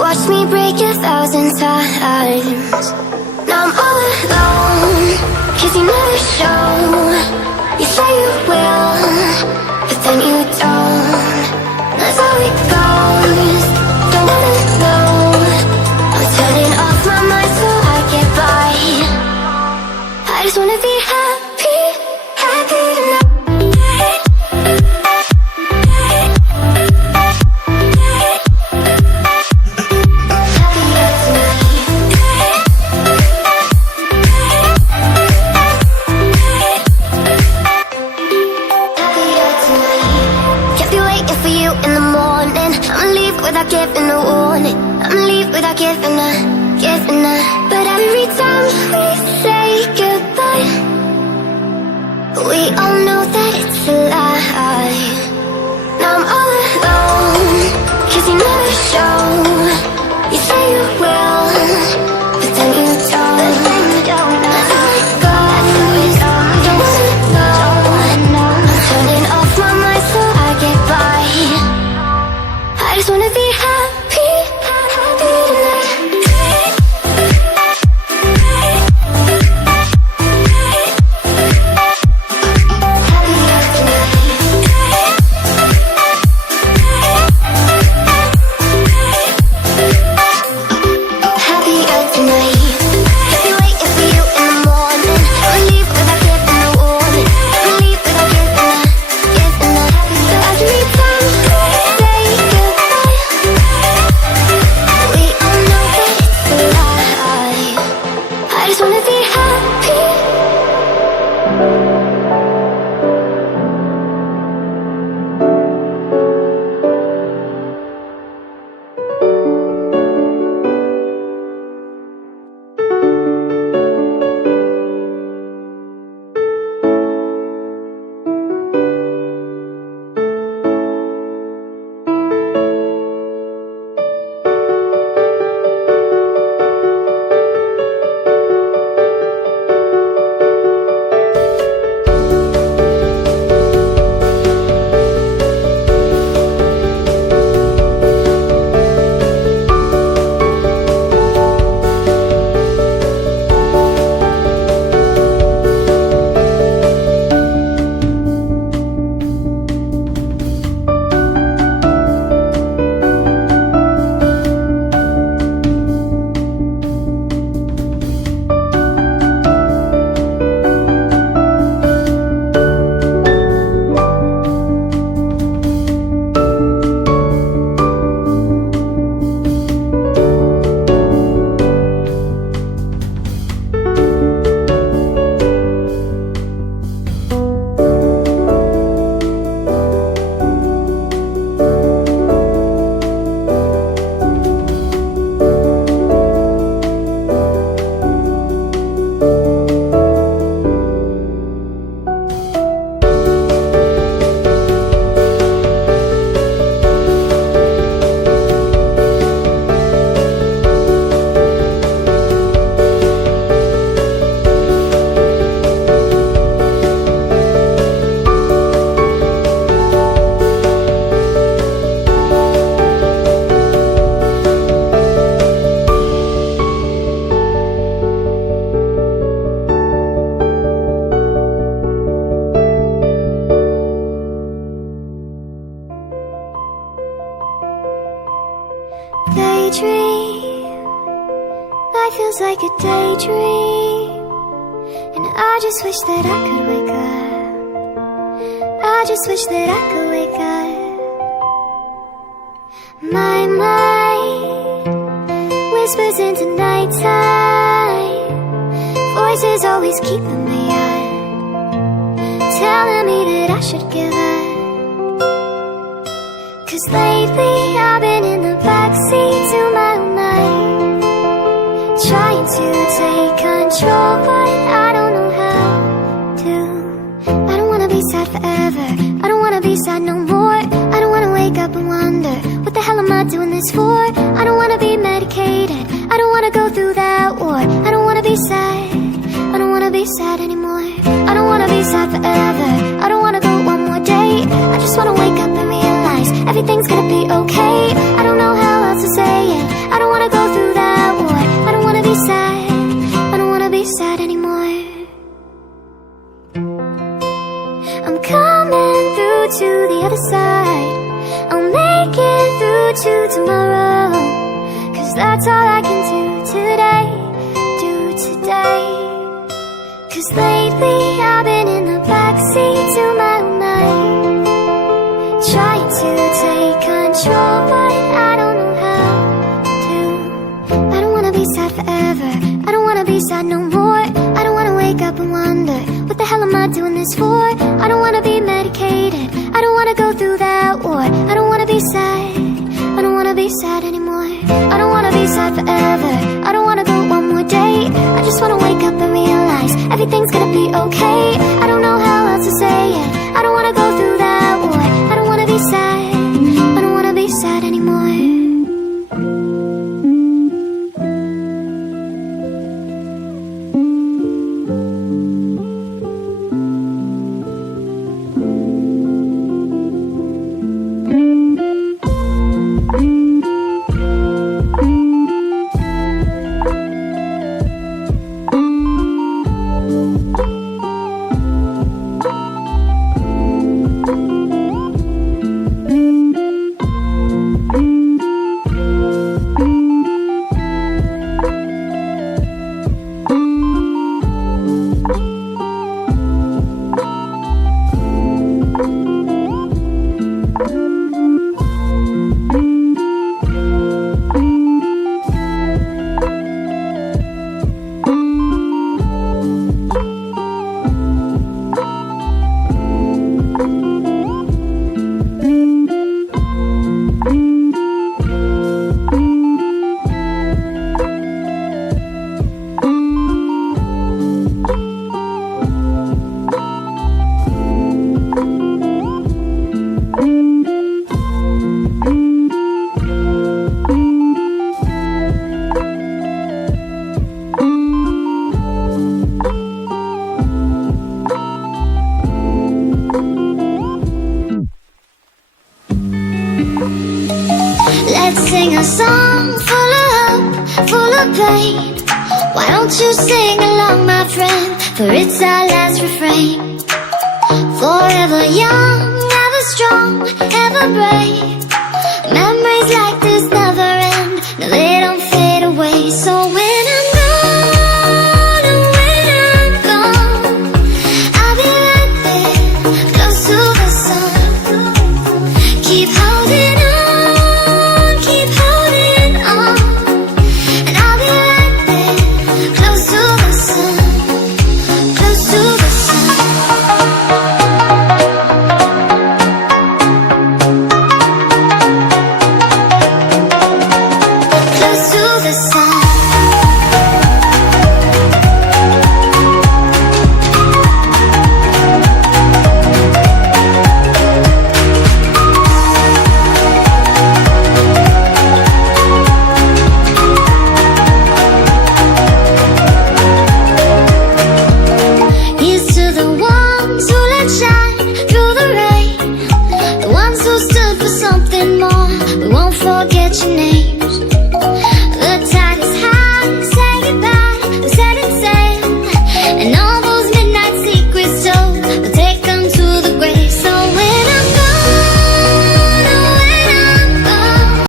watched me break 1,000 times. Now I'm all alone, 'cause you never show. You say you will, but then you don't. That's how it goes, don't wanna know. I'm turning off my mind so I get by. I just wanna be happy, happy tonight. Without giving a warning, I'ma leave without giving a. But every time we say goodbye, we all know that it's a lie. Now I'm all alone, 'cause you never show. You say you will, but then you don't. That's how it goes, don't wanna know. I'm turning off my mind so I get by. I just wanna be happy, happy tonight. Daydream, life feels like a daydream, and I just wish that I could wake up. I just wish that I could wake up. My mind whispers into nighttime, voices always keeping me up, telling me that I should give up. 'Cause lately I've been in the backseat to my own life, trying to take control, but I don't know how to. I don't wanna be sad forever, I don't wanna be sad no more. I don't wanna wake up and wonder, what the hell am I doing this for? I don't wanna be medicated, I don't wanna go through that war. I don't wanna be sad, I don't wanna be sad anymore. I don't wanna be sad forever, I don't wanna go one more day. I just wanna wake up and realize everything's gonna be okay. I don't know how else to say it, I I'm coming through to the other side. I'll make it through to tomorrow, 'cause that's all I can do today. 'Cause lately I've been in the backseat to my own mind, trying to take control, but I don't know how to. I don't wanna be sad forever, I don't wanna be sad no more. I don't wanna wake up and wonder, what the hell am I doing this for? I don't wanna be medicated, I don't wanna go through that war. I don't wanna be sad, I don't wanna be sad anymore. I don't wanna be sad forever, I don't wanna go one more day. I just wanna wake up and realize everything's gonna be okay. I don't know how else to say it, I don't wanna go through that war. I don't wanna be sad, I don't wanna be sad anymore. Let's sing a song full of hope, full of pain. Why don't you sing along, my friend, for it's our last refrain. Forever young, ever strong, ever brave. Memories like this never end, no, they don't fade away. So when I'm gone, and when I'm gone, I'll be right there, close to the sun. Keep holding on, and I'll be right there, close to the sun, close to the sun. Close to the sun. Here's to the ones who let shine through the rain, the ones who stood for something more. We won't forget your name.